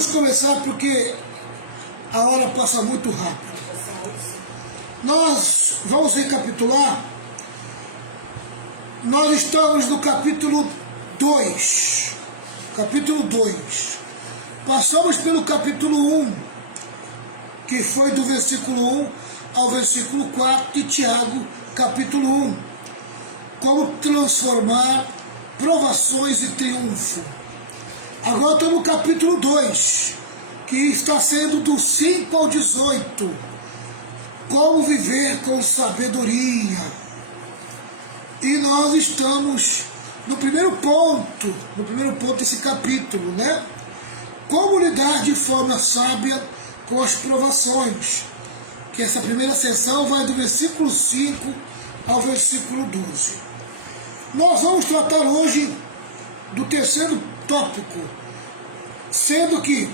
Vamos começar porque a hora passa muito rápido. Nós vamos recapitular. Nós estamos no capítulo 2. Capítulo 2. Passamos pelo capítulo 1, que foi do versículo 1 ao versículo 4 de Tiago, capítulo 1. Como transformar provações em triunfo. Agora estamos no capítulo 2, que está sendo do 5 ao 18. Como viver com sabedoria. E nós estamos no primeiro ponto desse capítulo, né? Como lidar de forma sábia com as provações. Que essa primeira sessão vai do versículo 5 ao versículo 12. Nós vamos tratar hoje do terceiro tópico, sendo que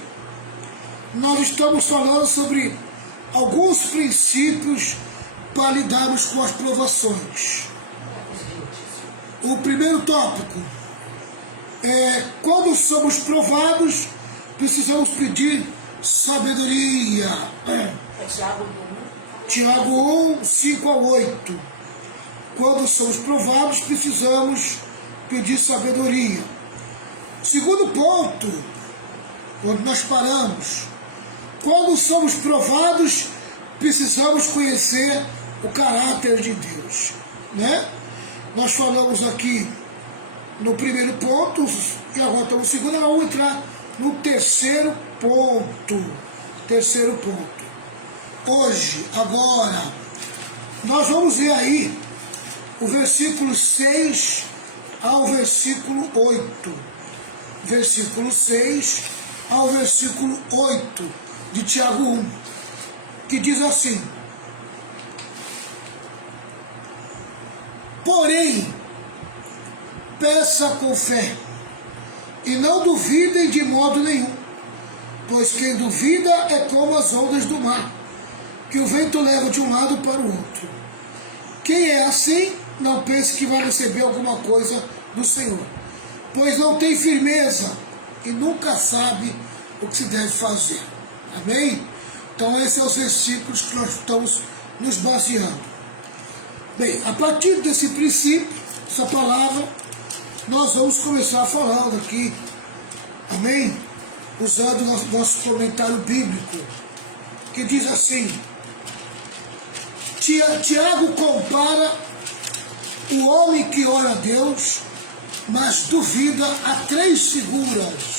nós estamos falando sobre alguns princípios para lidarmos com as provações. O primeiro tópico é: quando somos provados, precisamos pedir sabedoria. Tiago 1, 5 a 8. Quando somos provados, precisamos pedir sabedoria. Segundo ponto, onde nós paramos: quando somos provados, precisamos conhecer o caráter de Deus, né? Nós falamos aqui no primeiro ponto, e agora estamos no segundo, vamos entrar no terceiro ponto. Terceiro ponto. Hoje, agora, nós vamos ver aí o versículo 6 ao versículo 8. Versículo 6 ao versículo 8 de Tiago 1, que diz assim: porém, peça com fé, e não duvidem de modo nenhum, pois quem duvida é como as ondas do mar, que o vento leva de um lado para o outro. Quem é assim, não pense que vai receber alguma coisa do Senhor, pois não tem firmeza e nunca sabe o que se deve fazer. Amém? Então esses são os versículos que nós estamos nos baseando. Bem, a partir desse princípio, essa palavra, nós vamos começar falando aqui, amém? Usando o nosso comentário bíblico, que diz assim: Tiago compara o homem que ora a Deus, mas duvida a 3 figuras.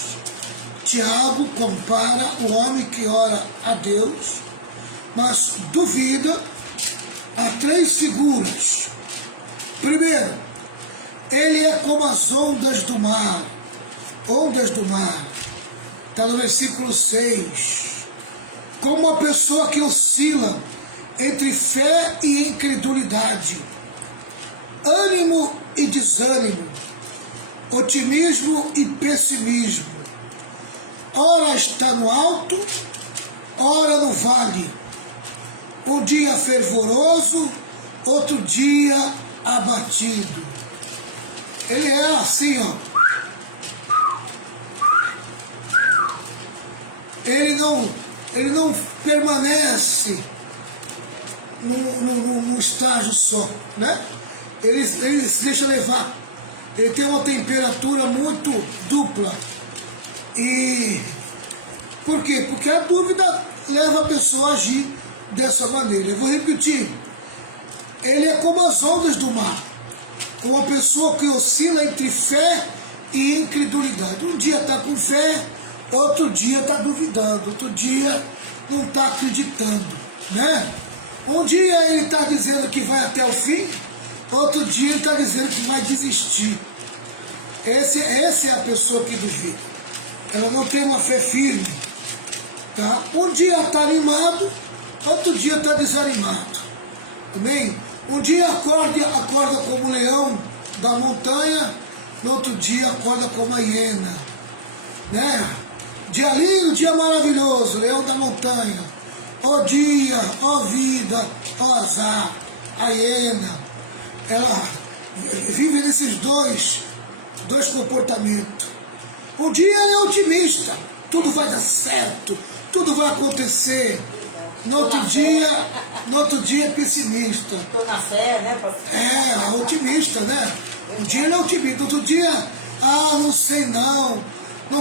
Tiago compara o homem que ora a Deus, mas duvida a 3 figuras. Primeiro, ele é como as ondas do mar. Ondas do mar. Está no versículo 6. Como uma pessoa que oscila entre fé e incredulidade, ânimo e desânimo, otimismo e pessimismo. Ora está no alto, ora no vale. Um dia fervoroso, outro dia abatido. Ele é assim, ó. Ele não permanece num estágio só, né? Ele se deixa levar. Ele tem uma temperatura muito dupla. E por quê? Porque a dúvida leva a pessoa a agir dessa maneira. Eu vou repetir. Ele é como as ondas do mar. Uma pessoa que oscila entre fé e incredulidade. Um dia está com fé, outro dia está duvidando, outro dia não está acreditando, né? Um dia ele está dizendo que vai até o fim, outro dia ele está dizendo que vai desistir. Essa é a pessoa que duvida. Ela não tem uma fé firme, tá? Um dia está animado, outro dia está desanimado. Amém? Um dia acorda como o leão da montanha, no outro dia acorda como a hiena, né? Dia lindo, dia maravilhoso, leão da montanha. Ó dia, ó vida, ó azar, a hiena. Ela vive nesses dois comportamentos. Um dia ela é otimista, tudo vai dar certo, tudo vai acontecer. No outro dia é pessimista. Estou na fé, né, pastor? Otimista, né? Um dia ele é otimista, outro dia, não sei não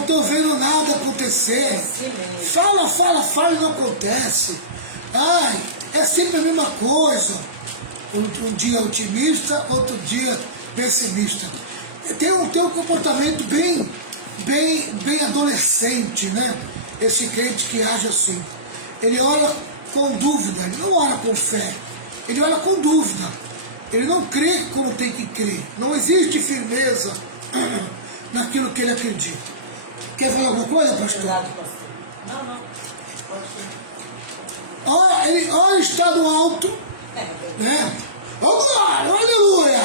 estou vendo nada acontecer. Fala e não acontece. É sempre a mesma coisa. Um dia otimista, outro dia pessimista. Tem um comportamento bem adolescente, né? Esse crente que age assim. Ele ora com dúvida, ele não ora com fé, ele ora com dúvida. Ele não crê como tem que crer. Não existe firmeza naquilo que ele acredita. Quer falar alguma coisa, pastor? Obrigado, pastor. Não. Pode ser. Olha, está no alto, né? Oh, glória, aleluia!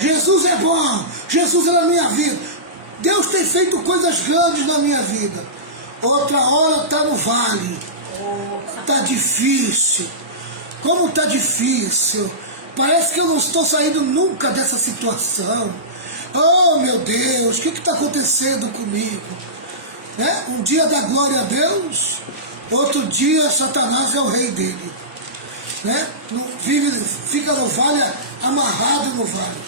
Jesus é bom, Jesus é na minha vida. Deus tem feito coisas grandes na minha vida. Outra hora está no vale. Está difícil. Como está difícil. Parece que eu não estou saindo nunca dessa situação. Oh, meu Deus, o que está acontecendo comigo? Né? Um dia dá glória a Deus, outro dia Satanás é o rei dele. Né? Fica no vale, amarrado no vale.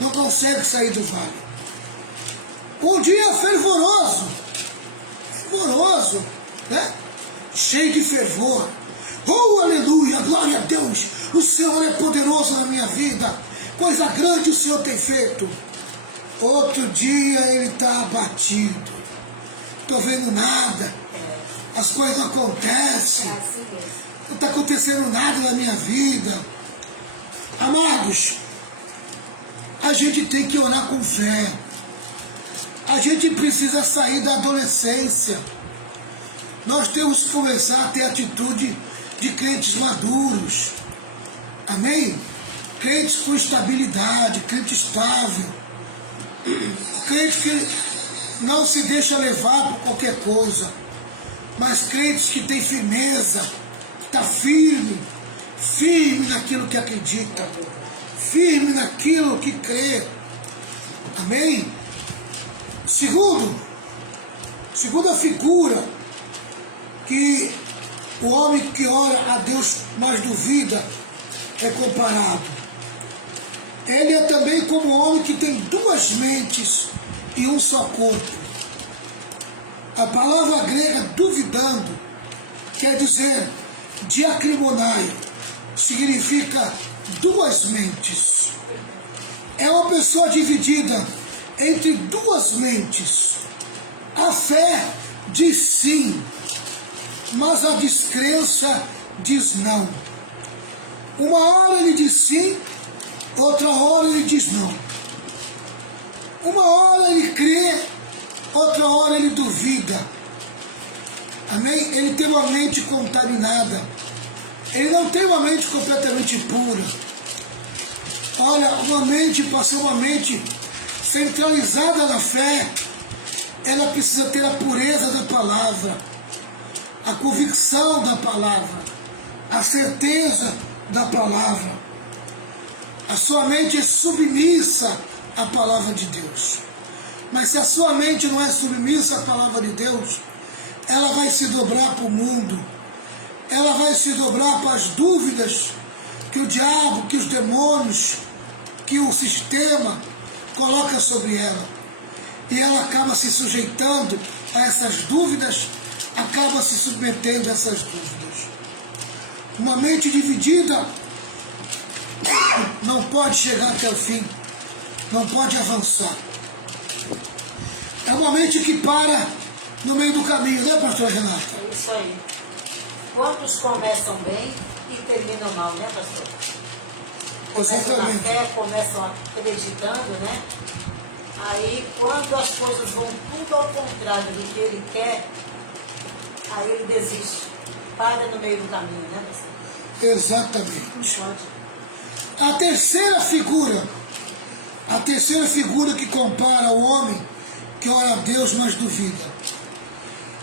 Não consegue sair do vale. Um dia fervoroso, né? Cheio de fervor. Oh, aleluia, glória a Deus. O Senhor é poderoso na minha vida. Coisa grande o Senhor tem feito. Outro dia ele está abatido. Estou vendo nada. As coisas não acontecem. Não está acontecendo nada na minha vida. Amados, a gente tem que orar com fé. A gente precisa sair da adolescência. Nós temos que começar a ter atitude de crentes maduros. Amém? Crentes com estabilidade, crente estável. Crente que não se deixa levar por qualquer coisa. Mas crentes que têm firmeza, que está firme naquilo que acredita, firme naquilo que crê. Amém? Segunda figura que o homem que ora a Deus mais duvida é comparado. Ele é também como o homem que tem duas mentes e um só corpo. A palavra grega duvidando quer dizer diacrimonai, significa duas mentes. É uma pessoa dividida entre duas mentes. A fé diz sim, mas a descrença diz não. Uma hora ele diz sim, outra hora ele diz não. Uma hora ele crê, outra hora ele duvida. Amém? Ele tem uma mente contaminada. Ele não tem uma mente completamente pura. Olha, para ser uma mente centralizada na fé, ela precisa ter a pureza da palavra, a convicção da palavra, a certeza da palavra. A sua mente é submissa à palavra de Deus. Mas se a sua mente não é submissa à palavra de Deus, ela vai se dobrar para o mundo, ela vai se dobrar para as dúvidas que o diabo, que os demônios, que o sistema coloca sobre ela. E ela acaba se sujeitando a essas dúvidas, acaba se submetendo a essas dúvidas. Uma mente dividida não pode chegar até o fim, não pode avançar. É uma mente que para no meio do caminho, né, pastor Renato? É isso aí. Quantos começam bem e terminam mal, né, pastor? Começam na fé, começam acreditando, né? Aí, quando as coisas vão tudo ao contrário do que ele quer, aí ele desiste. Para no meio do caminho, né, pastor? Exatamente. Pode. A terceira figura que compara o homem que ora a Deus, mas duvida.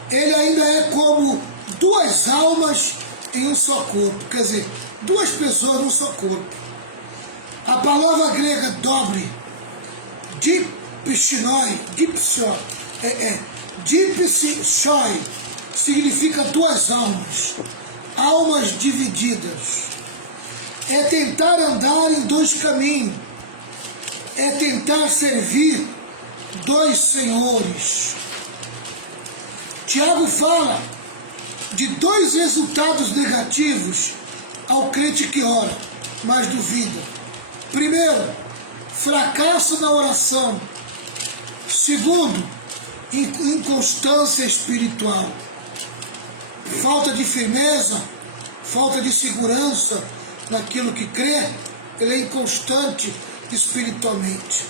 Ele ainda é como duas almas em um só corpo. Quer dizer, duas pessoas num só corpo. A palavra grega dobre, dipshinoi, Dipsishoi significa duas almas, almas divididas. É tentar andar em dois caminhos, é tentar servir dois senhores. Tiago fala de dois resultados negativos ao crente que ora, mas duvida. Primeiro, fracasso na oração. Segundo, inconstância espiritual. Falta de firmeza, falta de segurança naquilo que crê, ele é inconstante espiritualmente.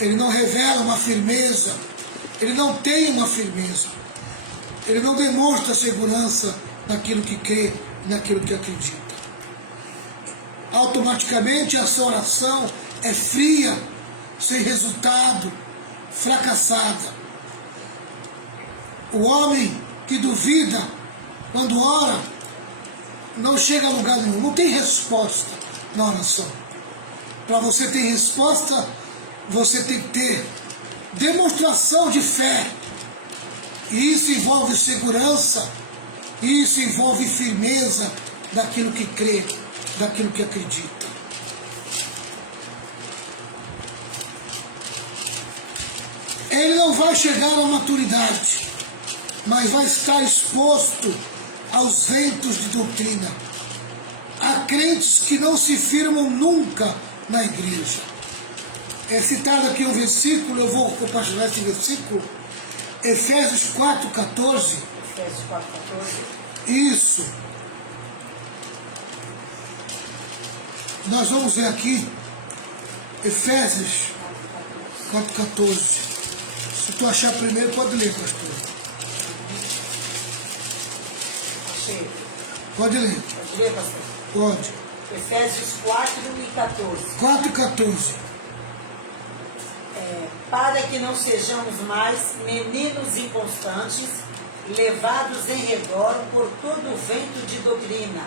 Ele não revela uma firmeza, ele não tem uma firmeza, ele não demonstra segurança naquilo que crê, naquilo que acredita. Automaticamente essa oração é fria, sem resultado, fracassada. O homem que duvida, quando ora, não chega a lugar nenhum, não tem resposta na oração. Para você ter resposta, você tem que ter demonstração de fé. E isso envolve segurança, isso envolve firmeza daquilo que crê, daquilo que acredita. Ele não vai chegar à maturidade, mas vai estar exposto aos ventos de doutrina. Há crentes que não se firmam nunca na igreja. É citado aqui um versículo, eu vou compartilhar esse versículo, Efésios 4,14. Efésios 4,14. Isso. Nós vamos ver aqui, Efésios 4,14. Se tu achar primeiro, pode ler, pastor. Achei. Pode ler. Pode ler, pastor? Pode. Efésios 4:14. 4,14. Para que não sejamos mais meninos inconstantes, levados em redor por todo o vento de doutrina,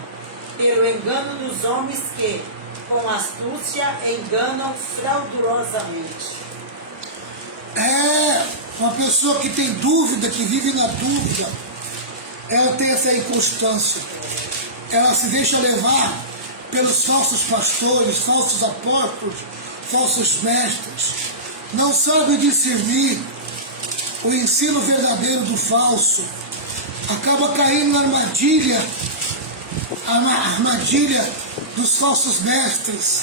pelo engano dos homens que, com astúcia, enganam fraudulosamente. É, uma pessoa que tem dúvida, que vive na dúvida, ela tem essa inconstância. Ela se deixa levar pelos falsos pastores, falsos apóstolos, falsos mestres. Não sabe discernir o ensino verdadeiro do falso. Acaba caindo na armadilha dos falsos mestres.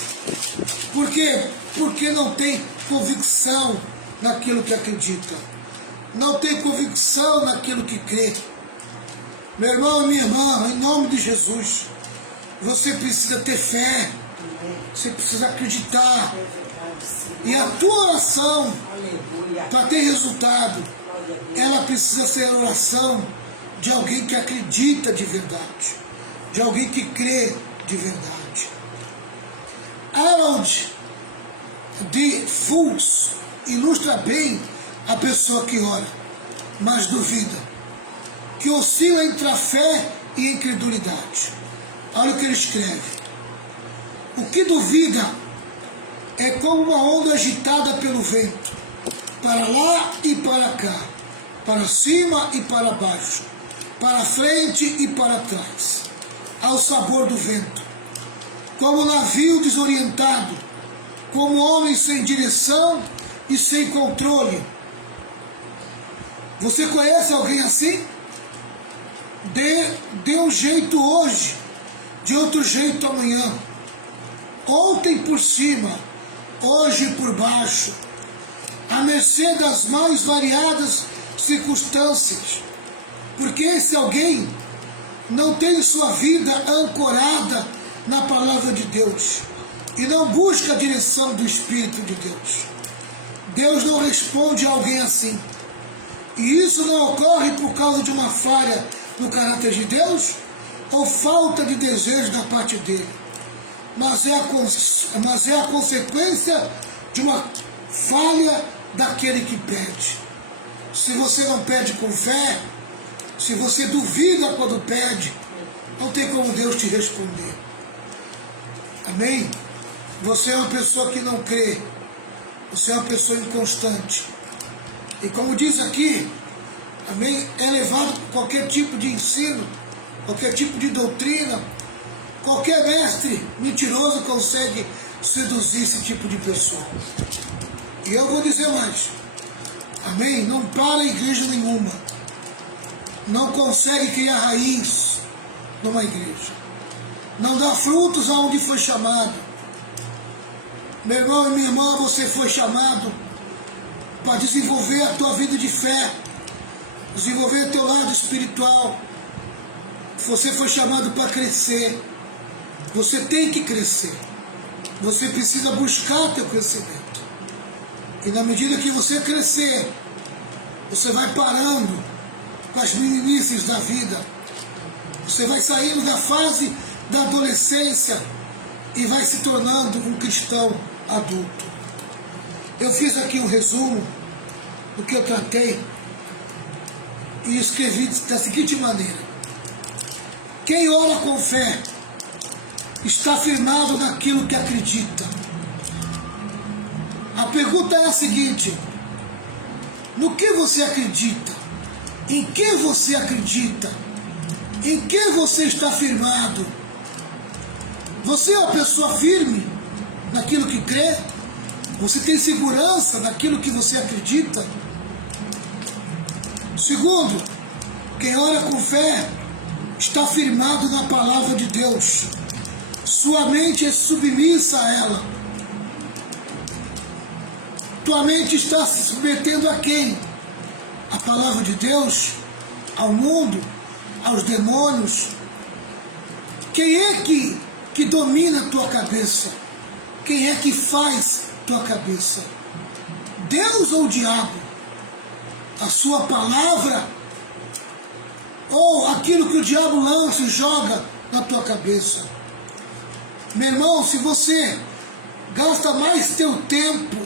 Por quê? Porque não tem convicção naquilo que acredita. Não tem convicção naquilo que crê. Meu irmão e minha irmã, em nome de Jesus, você precisa ter fé. Você precisa acreditar. E a tua oração, para ter resultado, ela precisa ser a oração de alguém que acredita de verdade, de alguém que crê de verdade. Harold D. Fultz ilustra bem a pessoa que ora, mas duvida, que oscila entre a fé e a incredulidade. Olha o que ele escreve. O que duvida é como uma onda agitada pelo vento, para lá e para cá, para cima e para baixo, para frente e para trás, ao sabor do vento. Como navio desorientado, como homem sem direção e sem controle. Você conhece alguém assim? Dê um jeito hoje, de outro jeito amanhã. Ontem por cima, hoje por baixo, à mercê das mais variadas circunstâncias, porque esse alguém não tem sua vida ancorada na palavra de Deus e não busca a direção do Espírito de Deus. Deus não responde a alguém assim, e isso não ocorre por causa de uma falha no caráter de Deus ou falta de desejo da parte dele, mas é a consequência de uma falha daquele que pede. Se você não pede com fé, se você duvida quando pede, não tem como Deus te responder. Amém? Você é uma pessoa que não crê, você é uma pessoa inconstante. E como diz aqui, amém, é levado por qualquer tipo de ensino, qualquer tipo de doutrina. Qualquer mestre mentiroso consegue seduzir esse tipo de pessoa. E eu vou dizer mais, amém, não para igreja nenhuma, não consegue criar raiz numa igreja, não dá frutos aonde foi chamado. Meu irmão e minha irmã, você foi chamado para desenvolver a tua vida de fé, desenvolver o teu lado espiritual. Você foi chamado para crescer. Você tem que crescer. Você precisa buscar teu crescimento. E na medida que você crescer, você vai parando com as meninices da vida. Você vai saindo da fase da adolescência e vai se tornando um cristão adulto. Eu fiz aqui um resumo do que eu tratei e escrevi da seguinte maneira: quem ora com fé está firmado naquilo que acredita. A pergunta é a seguinte: no que você acredita? Em que você acredita? Em que você está firmado? Você é uma pessoa firme naquilo que crê? Você tem segurança naquilo que você acredita? Segundo, quem ora com fé está firmado na palavra de Deus. Sua mente é submissa a ela. Tua mente está se submetendo a quem? A palavra de Deus? Ao mundo? Aos demônios? Quem é que domina a tua cabeça? Quem é que faz tua cabeça? Deus ou o diabo? A sua palavra? Ou aquilo que o diabo lança e joga na tua cabeça? Meu irmão, se você gasta mais teu tempo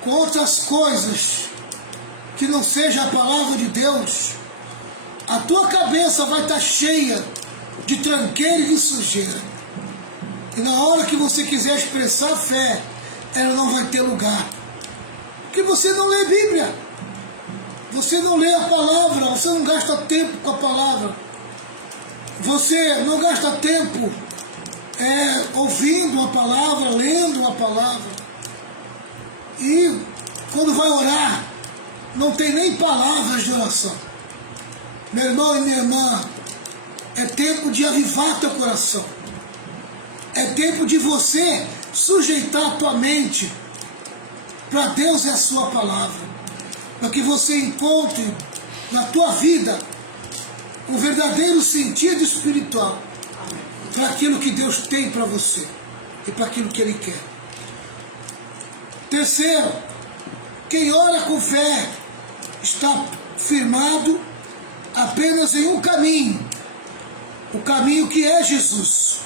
com outras coisas que não seja a palavra de Deus, a tua cabeça vai estar cheia de tranqueira e de sujeira. E na hora que você quiser expressar fé, ela não vai ter lugar. Porque você não lê Bíblia. Você não lê a palavra, você não gasta tempo com a palavra. Você não gasta tempo ouvindo a palavra, lendo a palavra. E quando vai orar, não tem nem palavras de oração. Meu irmão e minha irmã, é tempo de avivar teu coração. É tempo de você sujeitar a tua mente para Deus e a sua palavra, para que você encontre na tua vida o verdadeiro sentido espiritual para aquilo que Deus tem para você e para aquilo que Ele quer. Terceiro, quem ora com fé está firmado apenas em um caminho, o caminho que é Jesus.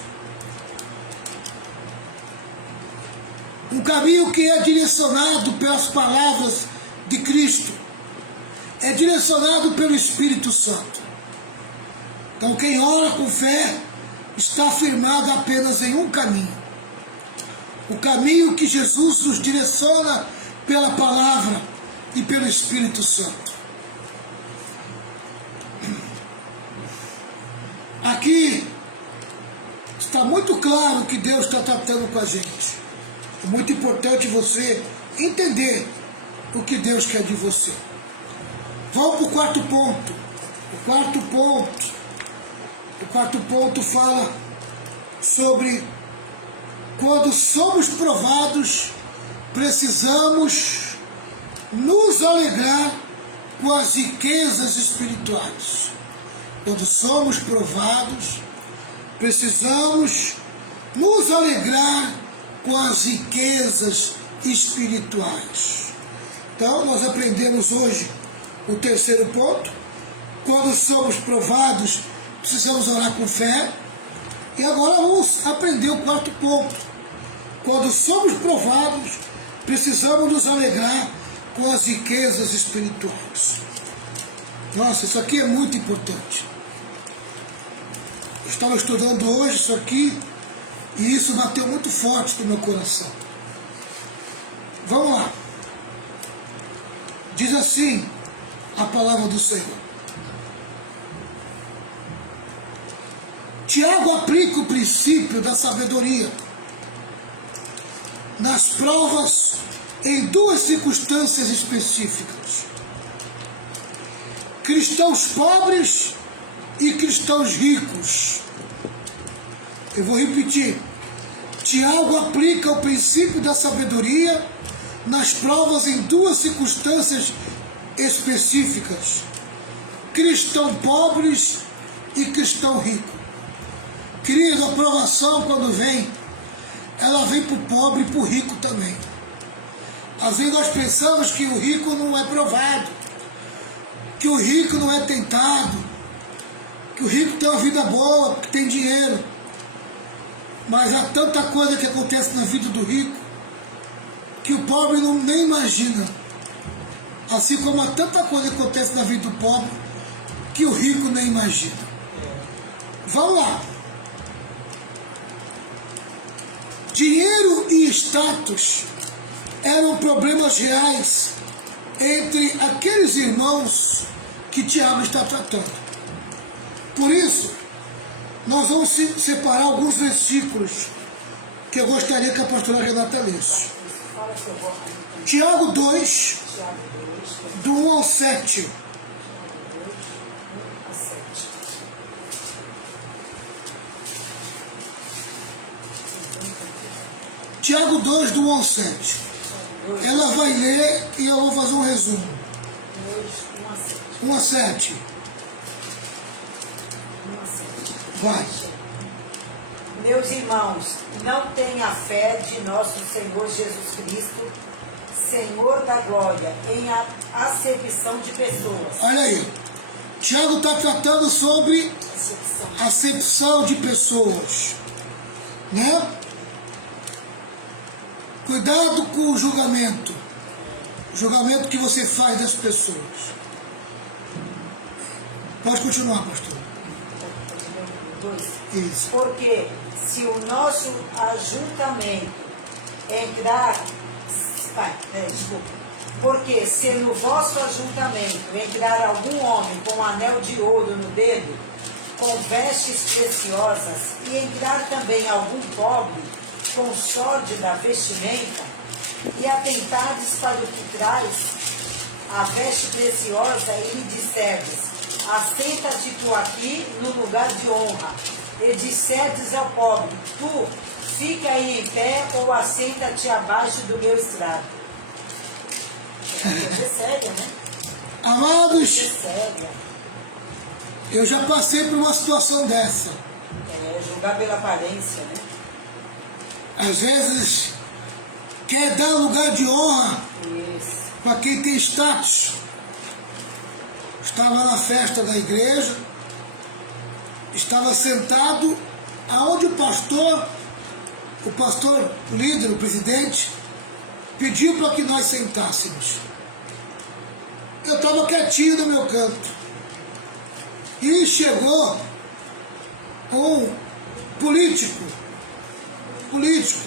Um caminho que é direcionado pelas palavras de Cristo, é direcionado pelo Espírito Santo. Então quem ora com fé está firmado apenas em um caminho. O caminho que Jesus nos direciona pela palavra e pelo Espírito Santo. Aqui está muito claro que Deus está tratando com a gente. É muito importante você entender o que Deus quer de você. Vamos para o quarto ponto. O quarto ponto fala sobre quando somos provados, precisamos nos alegrar com as riquezas espirituais. Quando somos provados, precisamos nos alegrar com as riquezas espirituais. Então, nós aprendemos hoje o terceiro ponto. Quando somos provados, precisamos orar com fé. E agora vamos aprender o quarto ponto. Quando somos provados, precisamos nos alegrar com as riquezas espirituais. Nossa, isso aqui é muito importante. Eu estava estudando hoje isso aqui e isso bateu muito forte no meu coração. Vamos lá. Diz assim, a palavra do Senhor. Tiago aplica o princípio da sabedoria nas provas em duas circunstâncias específicas: cristãos pobres e cristãos ricos. Eu vou repetir. Tiago aplica o princípio da sabedoria nas provas em duas circunstâncias específicas: cristão pobres e cristão rico. Querido, a aprovação quando vem, ela vem para o pobre e para o rico também. Às vezes nós pensamos que o rico não é provado, que o rico não é tentado, que o rico tem uma vida boa, que tem dinheiro. Mas há tanta coisa que acontece na vida do rico que o pobre não nem imagina. Assim como há tanta coisa que acontece na vida do pobre que o rico nem imagina. Vamos lá. Dinheiro e status eram problemas reais entre aqueles irmãos que Tiago está tratando. Por isso, nós vamos separar alguns versículos que eu gostaria que a pastora Renata lesse. Tiago 2, do 1 ao 7. Tiago 2, do 1 ao 7. Ela vai ler e eu vou fazer um resumo. 1 a 7. Vai. Meus irmãos, não tenha fé de nosso Senhor Jesus Cristo, Senhor da glória, em acepção de pessoas. Olha aí. Tiago está tratando sobre acepção de pessoas. Né? Cuidado com o julgamento que você faz das pessoas. Pode continuar, pastor. Isso. Porque se o nosso ajuntamento entrar... Porque se no vosso ajuntamento entrar algum homem com um anel de ouro no dedo, com vestes preciosas, e entrar também algum pobre com sórdida vestimenta, e atentares para o que traz a veste preciosa, e lhe disserdes: assenta-te tu aqui no lugar de honra, e disserdes ao pobre: tu fica aí em pé, ou assenta-te abaixo do meu estrado. É séria, né? Amados, É séria. eu já passei por uma situação dessa. Julgar pela aparência, né? Às vezes, quer dar lugar de honra para quem tem status. Estava na festa da igreja, estava sentado aonde o pastor líder, o presidente, pediu para que nós sentássemos. Eu estava quietinho no meu canto. E chegou um político,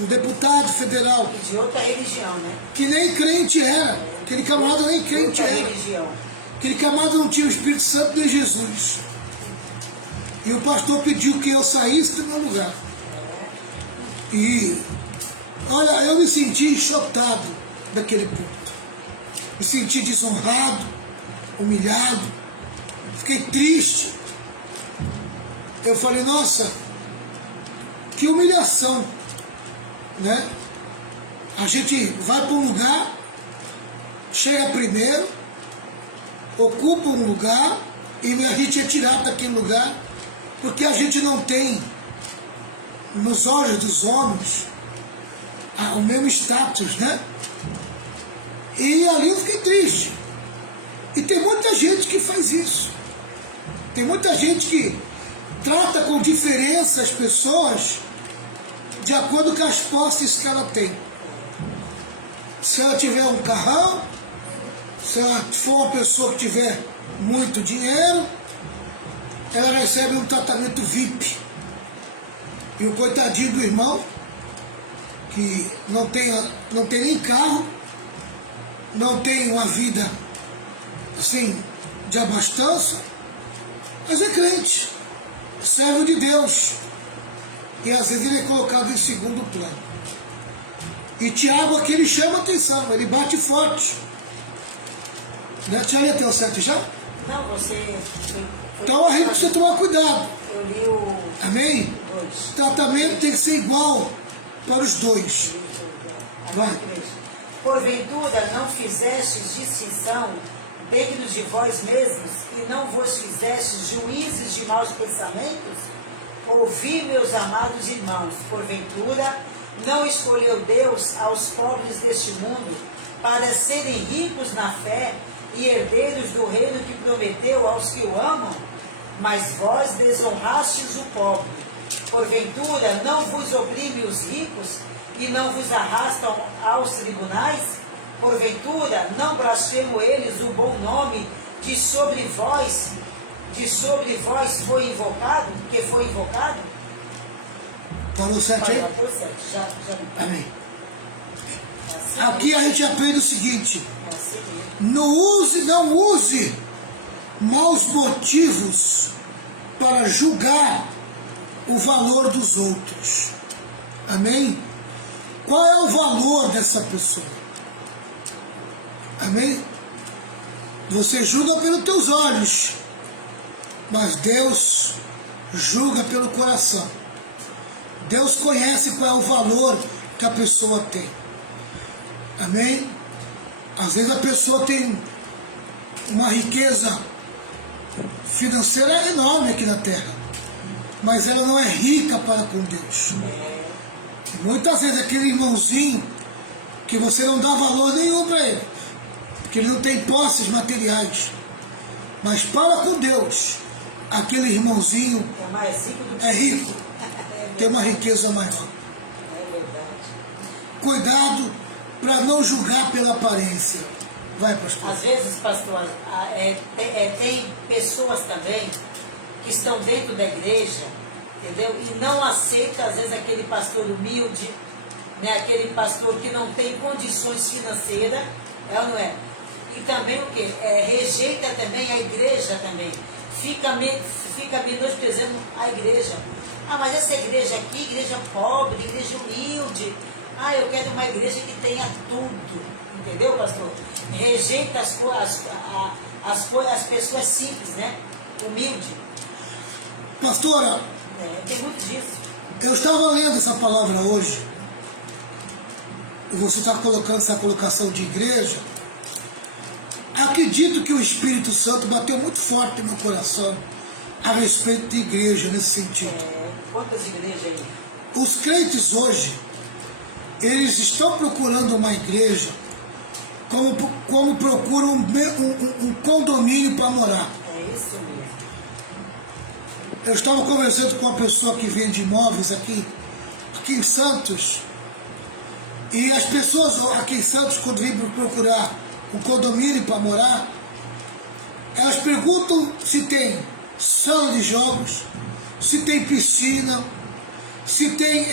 deputado federal. De outra religião, né? Que nem crente era. Aquele camarada nem crente era. Religião. Aquele camarada não tinha o Espírito Santo nem Jesus. E o pastor pediu que eu saísse do meu lugar. E, olha, eu me senti enxotado daquele ponto. Me senti desonrado, humilhado. Fiquei triste. Eu falei, nossa, que humilhação, né? A gente vai para um lugar, chega primeiro, ocupa um lugar e a gente é tirado daquele lugar porque a gente não tem, nos olhos dos homens, o mesmo status, né? E ali eu fiquei triste. E tem muita gente que faz isso. Tem muita gente que trata com diferença as pessoas de acordo com as posses que ela tem. Se ela tiver um carrão, se ela for uma pessoa que tiver muito dinheiro, ela recebe um tratamento VIP. E o coitadinho do irmão, que não tem nem carro, não tem uma vida assim, de abastança, mas é crente, servo de Deus. E às vezes ele é colocado em segundo plano. E Tiago aqui ele chama atenção, ele bate forte. Né? Tiago, teu certo já? Não, você... Então a gente precisa tomar cuidado. Eu li o... Amém? 2. O tratamento tem que ser igual para os dois. Vai. Porventura não fizestes distinção dignos de vós mesmos e não vos fizestes juízes de maus pensamentos? Ouvi, meus amados irmãos, porventura não escolheu Deus aos pobres deste mundo para serem ricos na fé e herdeiros do reino que prometeu aos que o amam? Mas vós desonrastes o pobre. Porventura não vos oprime os ricos e não vos arrastam aos tribunais? Porventura não blasfemo eles o bom nome de sobre vós foi invocado, que foi invocado? Parou 7 aí? Parou 7, já. Amém. Assim Aqui a mesmo. gente aprende o seguinte: É assim mesmo. não use maus motivos para julgar o valor dos outros. Amém? Qual é o valor dessa pessoa? Amém? Você julga pelos teus olhos, mas Deus julga pelo coração. Deus conhece qual é o valor que a pessoa tem. Amém? Às vezes a pessoa tem uma riqueza financeira enorme aqui na terra, mas ela não é rica para com Deus. Muitas vezes aquele irmãozinho que você não dá valor nenhum para ele, porque ele não tem posses materiais, mas para com Deus, aquele irmãozinho É mais rico do que é rico, É tem uma verdade. riqueza maior. É verdade. Cuidado para não julgar pela aparência. Vai, pastor. Às vezes, pastor, tem pessoas também que estão dentro da igreja, entendeu? E não aceita, às vezes, aquele pastor humilde, né? Aquele pastor que não tem condições financeiras, é ou não é? E também o quê? Rejeita também a igreja também. Fica menosprezando a igreja. Ah, mas essa igreja aqui, igreja pobre, igreja humilde. Ah, eu quero uma igreja que tenha tudo. Entendeu, pastor? Rejeita as pessoas simples, né? Humilde. Pastora, Tem muito disso. eu estava lendo essa palavra hoje, e você está colocando essa colocação de igreja. Acredito que o Espírito Santo bateu muito forte no meu coração a respeito de igreja nesse sentido. Quantas igrejas aí? Os crentes hoje, eles estão procurando uma igreja como procuram um condomínio para morar. É isso mesmo. Eu estava conversando com uma pessoa que vende imóveis aqui em Santos, e as pessoas aqui em Santos, quando vêm procurar um condomínio para morar, elas perguntam se tem sala de jogos, se tem piscina, se tem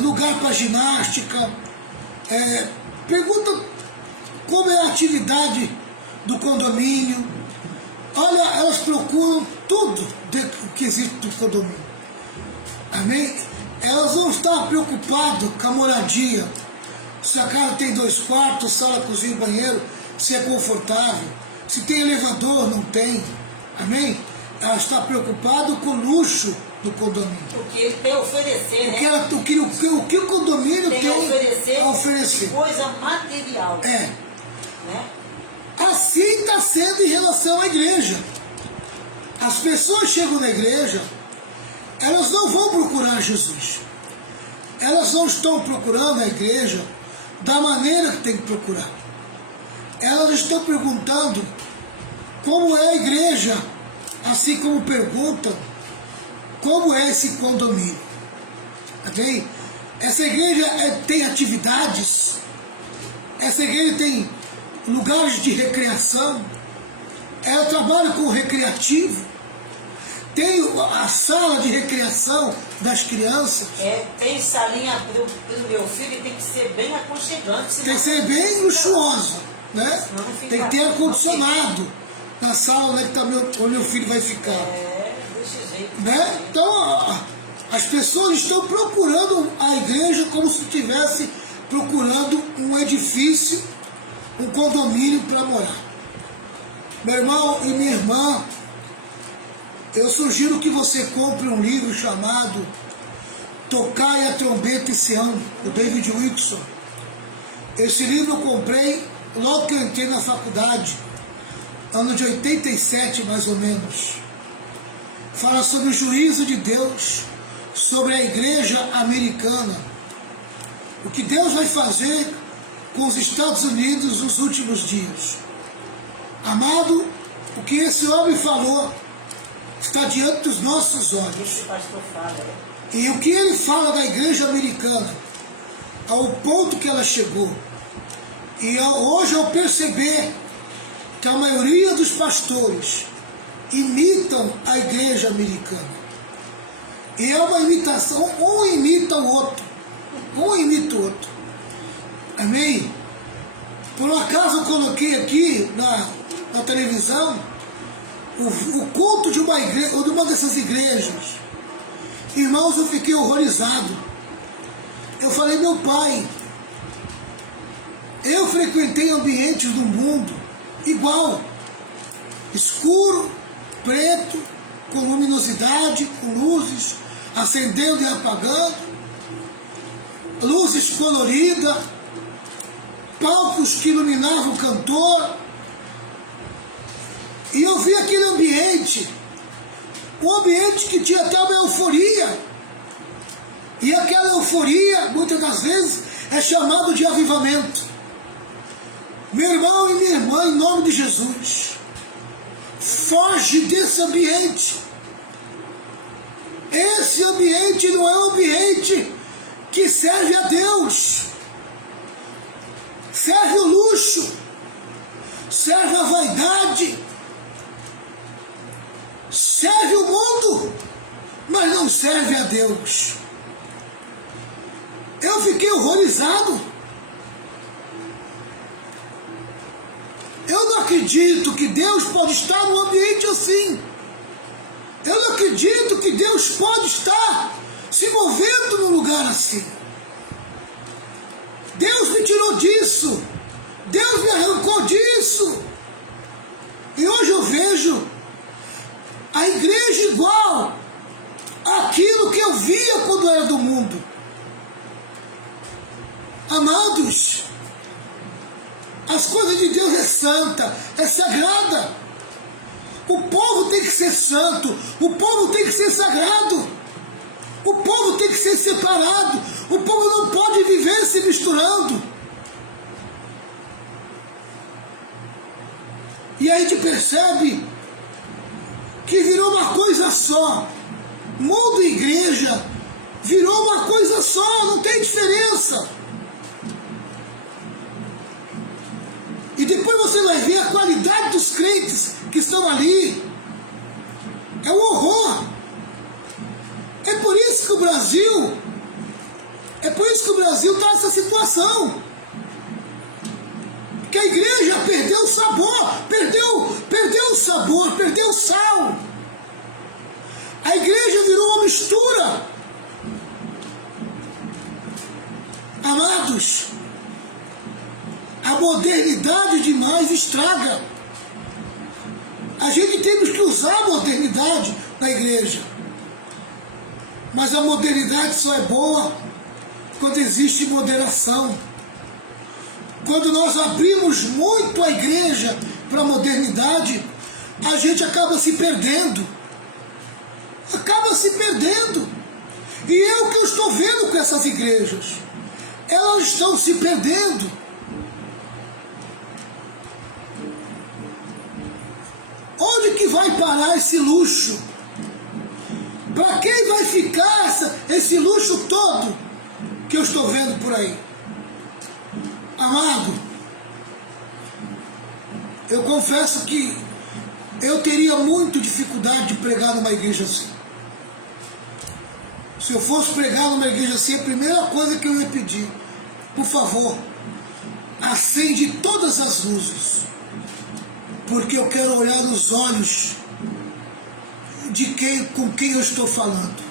lugar para ginástica, perguntam como é a atividade do condomínio. Olha, elas procuram tudo do que existe do condomínio. Amém? Elas não estão preocupadas com a moradia, se a casa tem 2 quartos, sala, cozinha e banheiro, se é confortável, se tem elevador, não tem. Amém? Ela está preocupada com o luxo do condomínio. O que ele tem a oferecer, né? O que o condomínio Tem tem a oferecer. coisa material. É. Né? Assim está sendo em relação à igreja. As pessoas chegam na igreja, elas não vão procurar Jesus. Elas não estão procurando a igreja da maneira que tem que procurar. Elas estão perguntando como é a igreja, assim como perguntam como é esse condomínio. Ok? Essa igreja tem atividades, essa igreja tem lugares de recreação, ela trabalha com o recreativo, tem a sala de recreação das crianças. Tem salinha do meu filho e tem que ser bem aconchegante. Tem que ser bem luxuosa. né? Não fica, Tem que ter ar-condicionado na sala, né, que tá onde meu filho vai ficar. Desse jeito. Né? Então, as pessoas estão procurando a igreja como se estivesse procurando um edifício, um condomínio para morar. Meu irmão e minha irmã, eu sugiro que você compre um livro chamado Tocai a Trombeta em Sião, do David Wilson. Esse livro eu comprei logo que eu entrei na faculdade, ano de 87 mais ou menos. Fala sobre o juízo de Deus sobre a igreja americana. O que Deus vai fazer com os Estados Unidos nos últimos dias. Amado, o que esse homem falou está diante dos nossos olhos. Esse pastor fala, E o que ele fala da igreja americana, ao ponto que ela chegou. E hoje eu perceber que a maioria dos pastores imitam a igreja americana. E é uma imitação, um imita o outro. Um imita o outro. Amém? Por um acaso eu coloquei aqui na televisão o culto de uma igreja, ou de uma dessas igrejas. Irmãos, eu fiquei horrorizado. Eu falei, meu pai, eu frequentei ambientes do mundo igual, escuro, preto, com luminosidade, com luzes acendendo e apagando, luzes coloridas, palcos que iluminavam o cantor. E eu vi aquele ambiente, um ambiente que tinha até uma euforia. E aquela euforia, muitas das vezes, é chamado de avivamento. Meu irmão e minha irmã, em nome de Jesus, foge desse ambiente. Esse ambiente não é um ambiente que serve a Deus. Serve o luxo, serve a vaidade, serve o mundo, mas não serve a Deus. Eu fiquei horrorizado. Eu não acredito que Deus pode estar num ambiente assim. Eu não acredito que Deus pode estar se movendo num lugar assim. Deus me tirou disso. Deus me arrancou disso. E hoje eu vejo a igreja igual àquilo que eu via quando era do mundo. Amados, as coisas de Deus é santa, é sagrada. O povo tem que ser santo, o povo tem que ser sagrado, o povo tem que ser separado, o povo não pode viver se misturando. E a gente percebe que virou uma coisa só. Mundo e igreja virou uma coisa só, não tem diferença. E depois você vai ver a qualidade dos crentes que estão ali. É um horror. É por isso que o Brasil está nessa situação. Que a igreja perdeu o sabor, perdeu o sabor, perdeu o sal. A igreja virou uma mistura. Amados, a modernidade demais estraga. A gente temos que usar a modernidade na igreja. Mas a modernidade só é boa quando existe moderação. Quando nós abrimos muito a igreja para a modernidade, a gente acaba se perdendo. Acaba se perdendo. E é o que eu estou vendo com essas igrejas. Elas estão se perdendo. Onde que vai parar esse luxo? Para quem vai ficar esse luxo todo que eu estou vendo por aí? Amado, eu confesso que eu teria muita dificuldade de pregar numa igreja assim. Se eu fosse pregar numa igreja assim, a primeira coisa que eu ia pedir, por favor, acende todas as luzes, porque eu quero olhar nos olhos com quem eu estou falando.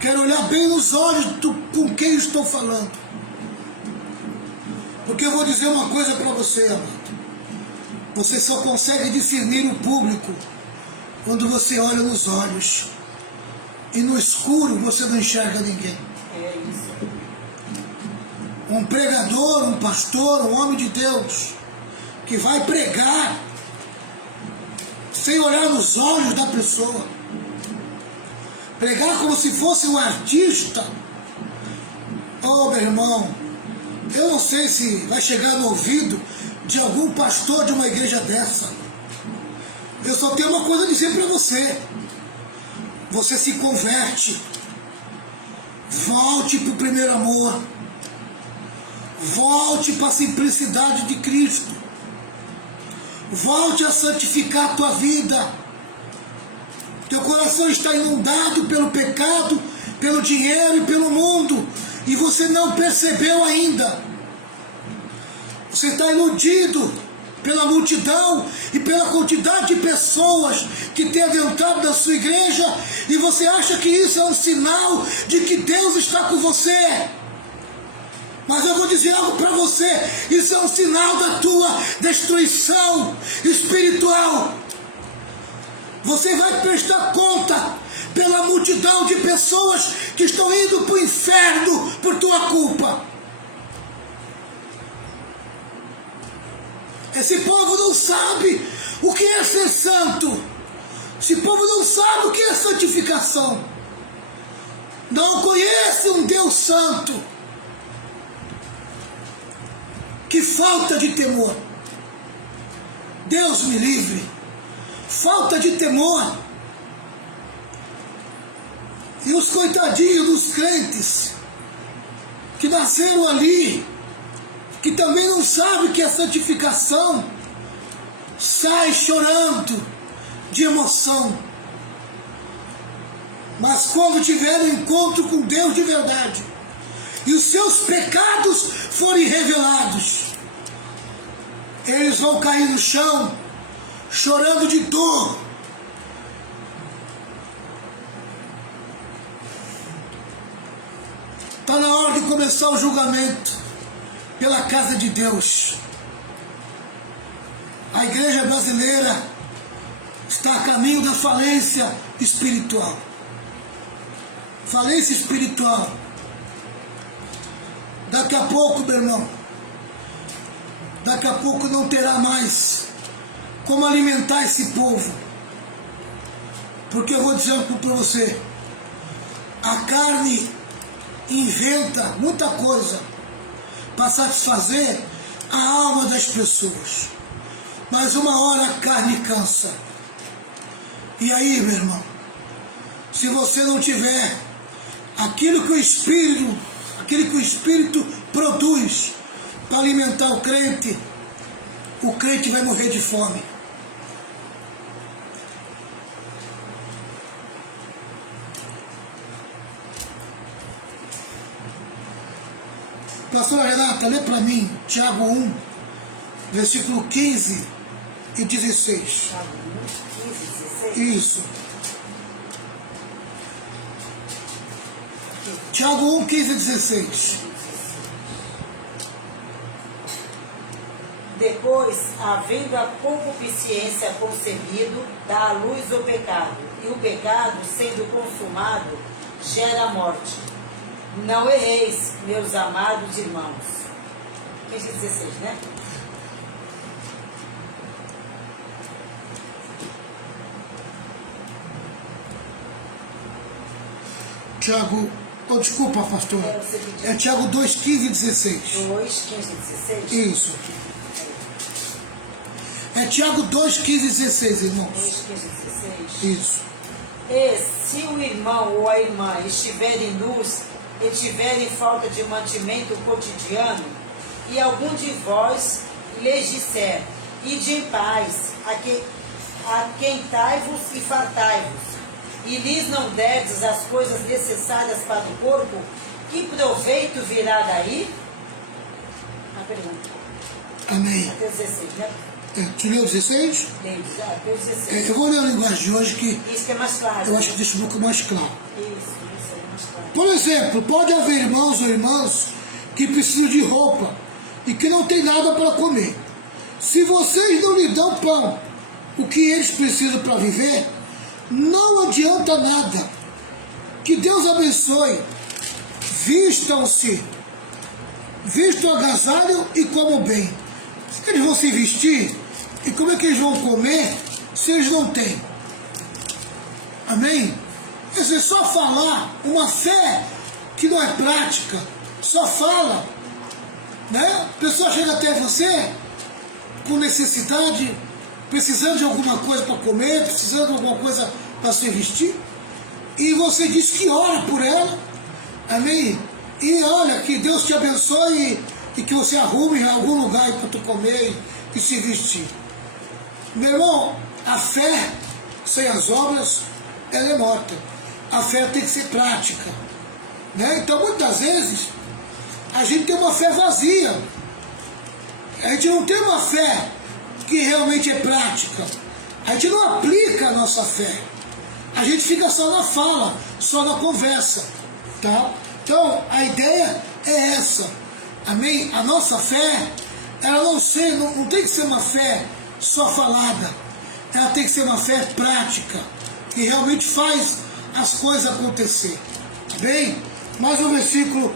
Quero olhar bem nos olhos com quem eu estou falando. Porque eu vou dizer uma coisa para você, amado. Você só consegue discernir o público quando você olha nos olhos. E no escuro você não enxerga ninguém. É isso. Um pregador, um pastor, um homem de Deus, que vai pregar sem olhar nos olhos da pessoa, pregar como se fosse um artista. Oh, meu irmão, eu não sei se vai chegar no ouvido de algum pastor de uma igreja dessa. Eu só tenho uma coisa a dizer para você. Você se converte, volte para o primeiro amor, volte para a simplicidade de Cristo, volte a santificar a tua vida. Teu coração está inundado pelo pecado, pelo dinheiro e pelo mundo, e você não percebeu ainda. Você está iludido pela multidão e pela quantidade de pessoas que tem adentrado na sua igreja, e você acha que isso é um sinal de que Deus está com você. Mas eu vou dizer algo para você: isso é um sinal da tua destruição espiritual. Você vai prestar conta pela multidão de pessoas que estão indo para o inferno por tua culpa. Esse povo não sabe o que é ser santo. Esse povo não sabe o que é santificação. Não conhece um Deus santo. Que falta de temor. Deus me livre. Falta de temor. E os coitadinhos dos crentes que nasceram ali, que também não sabem o que é santificação, sai chorando de emoção. Mas quando tiver um encontro com Deus de verdade, e os seus pecados forem revelados, eles vão cair no chão, chorando de dor. Está na hora de começar o julgamento pela casa de Deus. A igreja brasileira está a caminho da falência espiritual. Falência espiritual. Daqui a pouco, meu irmão, daqui a pouco não terá mais como alimentar esse povo. Porque eu vou dizer algo para você: a carne inventa muita coisa para satisfazer a alma das pessoas, mas uma hora a carne cansa. E aí, meu irmão, se você não tiver aquilo que o Espírito produz para alimentar o crente vai morrer de fome. Pastora Renata, lê para mim Tiago 1, versículo 15 e 16. Tiago 1, 15 e 16? Isso. Tiago 1, 15 e 16. Depois, havendo a concupiscência concebido, dá à luz o pecado, e o pecado, sendo consumado, gera a morte. Não erreis, meus amados irmãos. 15 e 16, né? Tiago, desculpa, pastor. É Tiago 2, 15 e 16. 2, 15 e 16? Isso. É Tiago 2, 15 e 16, irmãos. 2, 15 e 16? Isso. E se o irmão ou a irmã estiverem nus e tiverem falta de mantimento cotidiano, e algum de vós lhes disser: ide em paz, aquentai-vos e fartai-vos, e lhes não derdes as coisas necessárias para o corpo, que proveito virá daí? pergunta. Amém. Mateus 16, né? Tu leu 16? Leio, Mateus 16. Eu vou ler a linguagem de hoje que Isso que é mais claro. eu acho que deixa um pouco mais claro. Isso é mais claro. Por exemplo, pode haver irmãos ou irmãs que precisam de roupa e que não tem nada para comer. Se vocês não lhe dão pão, o que eles precisam para viver, não adianta nada. Que Deus abençoe. Vistam-se, vistam agasalho e comam bem. Como é que eles vão se vestir e como é que eles vão comer se eles não têm? Amém? Quer dizer, só falar, uma fé que não é prática, só fala, né? A pessoa chega até você com necessidade, precisando de alguma coisa para comer, precisando de alguma coisa para se vestir, e você diz que ora por ela, amém? E olha, que Deus te abençoe e que você arrume algum lugar para tu comer e se vestir. Meu irmão, a fé sem as obras, ela é morta. A fé tem que ser prática, né? Então, muitas vezes, a gente tem uma fé vazia. A gente não tem uma fé que realmente é prática. A gente não aplica a nossa fé. A gente fica só na fala, só na conversa, tá? Então, a ideia é essa. Amém? A nossa fé, ela não tem que ser uma fé só falada. Ela tem que ser uma fé prática, que realmente faz as coisas acontecer. Tá bem? Mais um versículo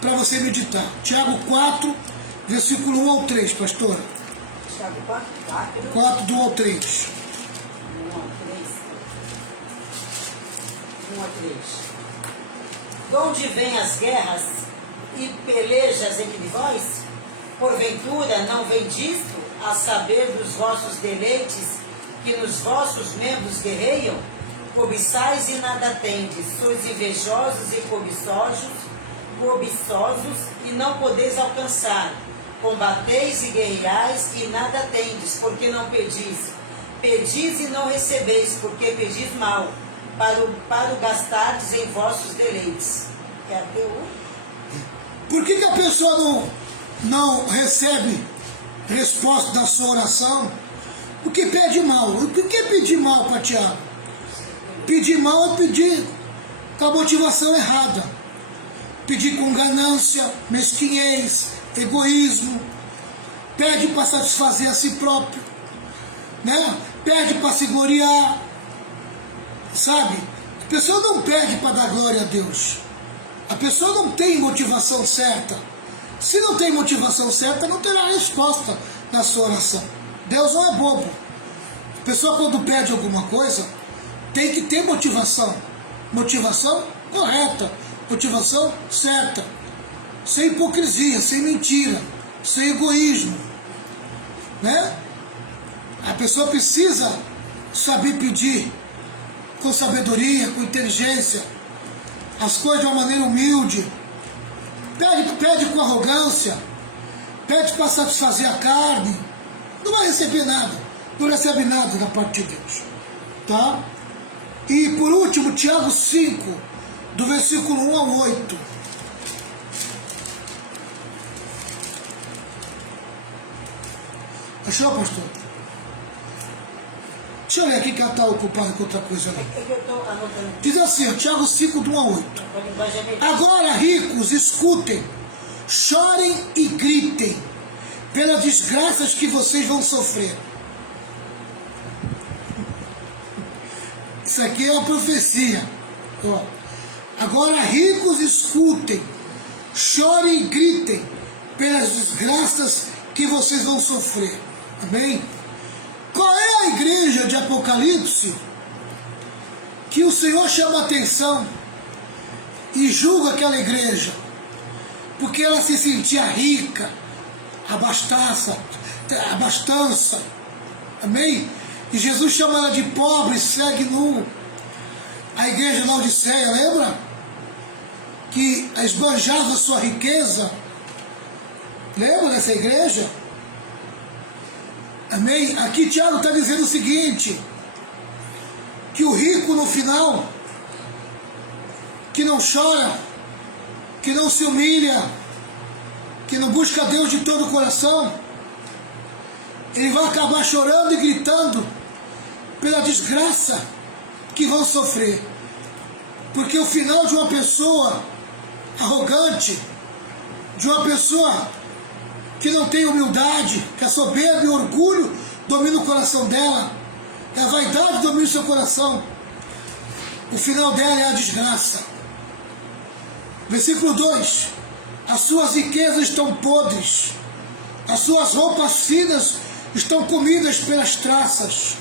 para você meditar. Tiago 4, versículo 1 ao 3, pastora. Tiago 4, 4, do 1 ao 3. 1 a 3. De onde vêm as guerras e pelejas entre vós? Porventura não vem disto, a saber dos vossos deleites, que nos vossos membros guerreiam? Cobiçais e nada tendes, sois invejosos e cobiçosos e não podeis alcançar. Combateis e guerreais e nada tendes, porque não pedis. Pedis e não recebeis, porque pedis mal, para o gastardes em vossos deleites. É até o... Por que a pessoa não recebe resposta da sua oração? Porque pede mal. O que é pedir mal para Tiago? Pedir mal é pedir com a motivação errada. Pedir com ganância, mesquinhez, egoísmo. Pede para satisfazer a si próprio, né? Pede para se gloriar. Sabe? A pessoa não pede para dar glória a Deus. A pessoa não tem motivação certa. Se não tem motivação certa, não terá resposta na sua oração. Deus não é bobo. A pessoa, quando pede alguma coisa, tem que ter motivação. Motivação correta. Motivação certa. Sem hipocrisia, sem mentira, sem egoísmo, né? A pessoa precisa saber pedir com sabedoria, com inteligência, as coisas de uma maneira humilde. Pede com arrogância, pede para satisfazer a carne, não vai receber nada, não recebe nada da parte de Deus, tá? E por último, Tiago 5, do versículo 1 ao 8. Achou, pastor? Deixa eu ler aqui que ela está ocupada com outra coisa ali. É que eu estou anotando. Diz assim, Tiago 5, do 1 a 8. A linguagem é melhor. Agora, ricos, escutem, chorem e gritem pelas desgraças que vocês vão sofrer. Isso aqui é uma profecia. Ó. Agora, ricos, escutem, chorem e gritem pelas desgraças que vocês vão sofrer. Amém? Qual é a igreja de Apocalipse que o Senhor chama a atenção e julga aquela igreja? Porque ela se sentia rica, abastança. Amém? E Jesus chama ela de pobre, segue nu. A igreja de Laodiceia, lembra? Que esbanjava sua riqueza. Lembra dessa igreja? Amém? Aqui Tiago está dizendo o seguinte, que o rico no final, que não chora, que não se humilha, que não busca Deus de todo o coração, ele vai acabar chorando e gritando pela desgraça que vão sofrer. Porque o final de uma pessoa arrogante, de uma pessoa que não tem humildade, que a soberba e o orgulho dominam o coração dela, que a vaidade domina o seu coração, o final dela é a desgraça. Versículo 2: as suas riquezas estão podres, as suas roupas finas estão comidas pelas traças,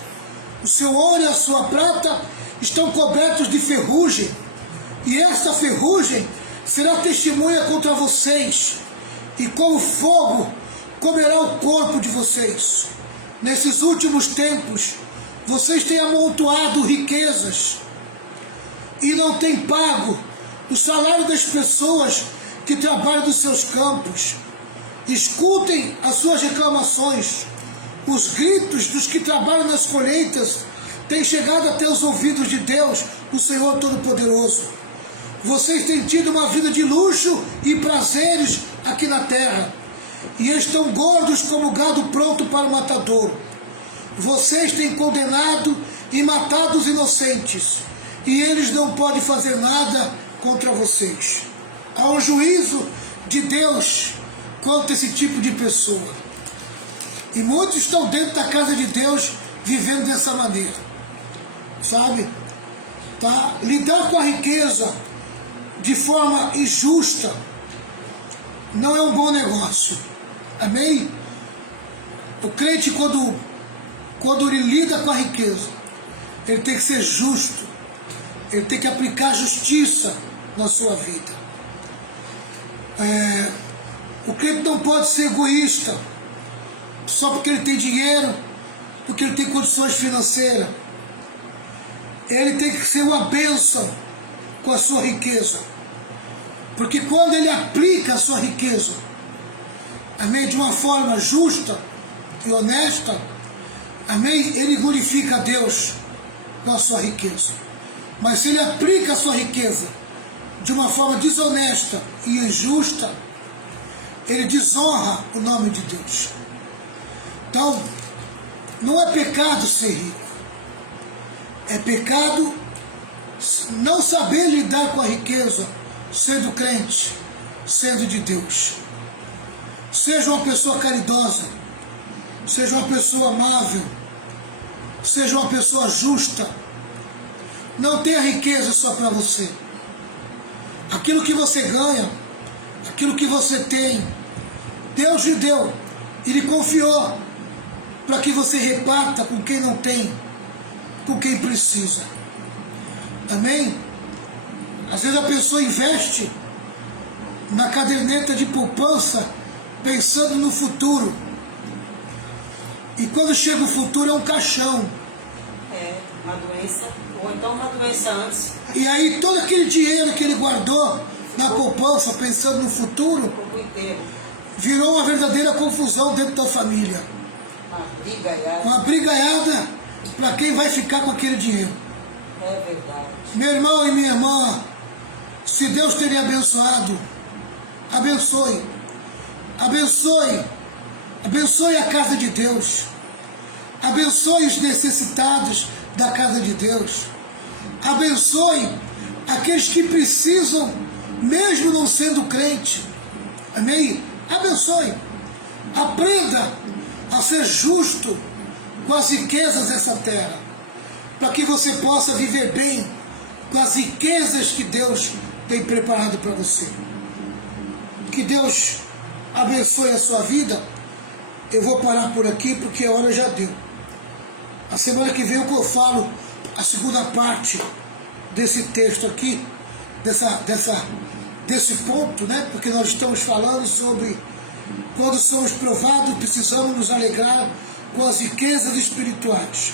o seu ouro e a sua prata estão cobertos de ferrugem, e esta ferrugem será testemunha contra vocês, e como fogo comerá o corpo de vocês. Nesses últimos tempos, vocês têm amontoado riquezas e não têm pago o salário das pessoas que trabalham nos seus campos. Escutem as suas reclamações. Os gritos dos que trabalham nas colheitas têm chegado até os ouvidos de Deus, o Senhor Todo-Poderoso. Vocês têm tido uma vida de luxo e prazeres aqui na terra, e estão gordos como gado pronto para o matadouro. Vocês têm condenado e matado os inocentes, e eles não podem fazer nada contra vocês. Há um juízo de Deus contra esse tipo de pessoa. E muitos estão dentro da casa de Deus vivendo dessa maneira. Sabe? Tá? Lidar com a riqueza de forma injusta não é um bom negócio. Amém? O crente, quando ele lida com a riqueza, ele tem que ser justo, ele tem que aplicar justiça na sua vida. O crente não pode ser egoísta só porque ele tem dinheiro, porque ele tem condições financeiras. Ele tem que ser uma bênção com a sua riqueza, porque quando ele aplica a sua riqueza, amém, de uma forma justa e honesta, amém, ele glorifica a Deus com a sua riqueza. Mas se ele aplica a sua riqueza de uma forma desonesta e injusta, ele desonra o nome de Deus. Então, não é pecado ser rico, é pecado não saber lidar com a riqueza, sendo crente, sendo de Deus. Seja uma pessoa caridosa, seja uma pessoa amável, seja uma pessoa justa. Não tenha riqueza só para você. Aquilo que você ganha, aquilo que você tem, Deus lhe deu, Ele confiou para que você reparta com quem não tem, com quem precisa. Amém? Às vezes a pessoa investe na caderneta de poupança pensando no futuro. E quando chega o futuro é um caixão. É, uma doença, ou então uma doença antes. E aí todo aquele dinheiro que ele guardou na poupança pensando no futuro virou uma verdadeira confusão dentro da família. Uma brigaiada para quem vai ficar com aquele dinheiro. É verdade. Meu irmão e minha irmã, se Deus ter lhe abençoado, abençoe. Abençoe. Abençoe a casa de Deus. Abençoe os necessitados da casa de Deus. Abençoe aqueles que precisam, mesmo não sendo crente. Amém? Abençoe. Aprenda a ser justo com as riquezas dessa terra, para que você possa viver bem com as riquezas que Deus tem preparado para você. Que Deus abençoe a sua vida. Eu vou parar por aqui porque a hora já deu. A semana que vem eu falo a segunda parte desse texto aqui, desse ponto, né? Porque nós estamos falando sobre quando somos provados, precisamos nos alegrar com as riquezas espirituais.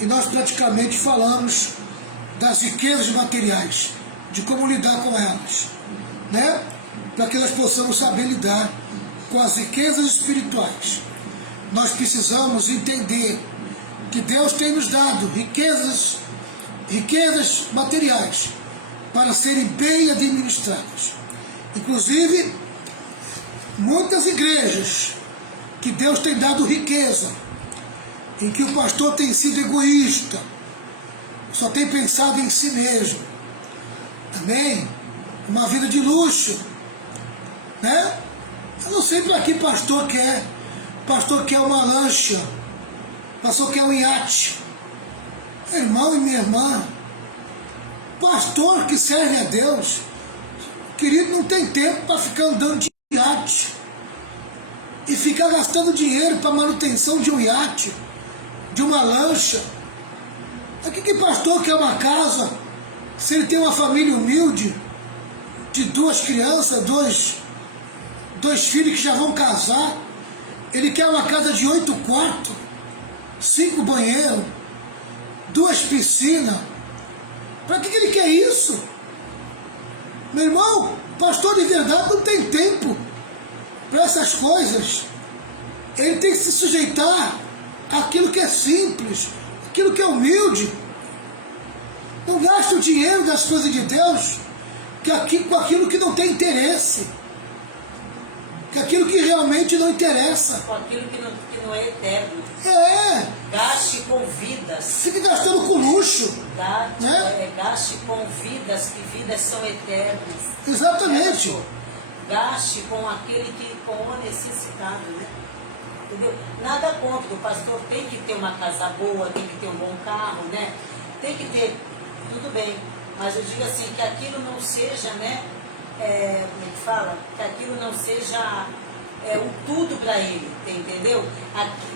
E nós praticamente falamos das riquezas materiais, de como lidar com elas, né? Para que nós possamos saber lidar com as riquezas espirituais. Nós precisamos entender que Deus tem nos dado riquezas materiais para serem bem administradas. Inclusive, muitas igrejas que Deus tem dado riqueza, em que o pastor tem sido egoísta, só tem pensado em si mesmo. Amém? Uma vida de luxo, né? Eu não sei para que pastor quer. Pastor quer uma lancha, pastor quer um iate. Irmão e minha irmã, pastor que serve a Deus, querido, não tem tempo para ficar andando de iate e ficar gastando dinheiro para manutenção de um iate, de uma lancha. Aqui que pastor quer uma casa, se ele tem uma família humilde, de 2 crianças, dois filhos que já vão casar, ele quer uma casa de 8 quartos, 5 banheiros, 2 piscinas. Para que ele quer isso? Meu irmão, pastor de verdade não tem tempo para essas coisas. Ele tem que se sujeitar àquilo que é simples, aquilo que é humilde. Não gaste o dinheiro das coisas de Deus com aquilo que não tem interesse, com aquilo que realmente não interessa. Com aquilo que não é eterno. Gaste com vidas. Fique gastando com luxo. Gaste com vidas, que vidas são eternas. Exatamente. Gaste com aquele com o necessitado, né? Entendeu? Nada contra, o pastor tem que ter uma casa boa, tem que ter um bom carro, né? Tem que ter, tudo bem. Mas eu digo assim, que aquilo não seja, né? Como é que fala? Que aquilo não seja o tudo para ele, entendeu?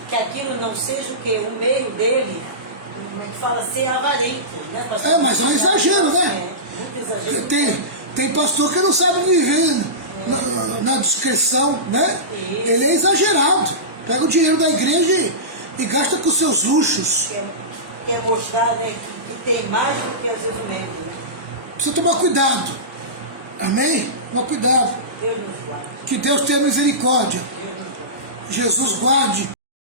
Que aquilo não seja o quê? O meio dele, como é que fala? Ser avarento, né? Pastor? Mas é um exagero, né? Muito exagero. Tem pastor que não sabe viver na discrição, né? Isso. Ele é exagerado. Pega o dinheiro da igreja e gasta com seus luxos. Quer mostrar, né, que tem mais do que às vezes o médico, né? Precisa tomar cuidado. Amém? Tomar cuidado. Deus nos guarde. Que Deus tenha misericórdia. Deus nos guarde. Jesus guarde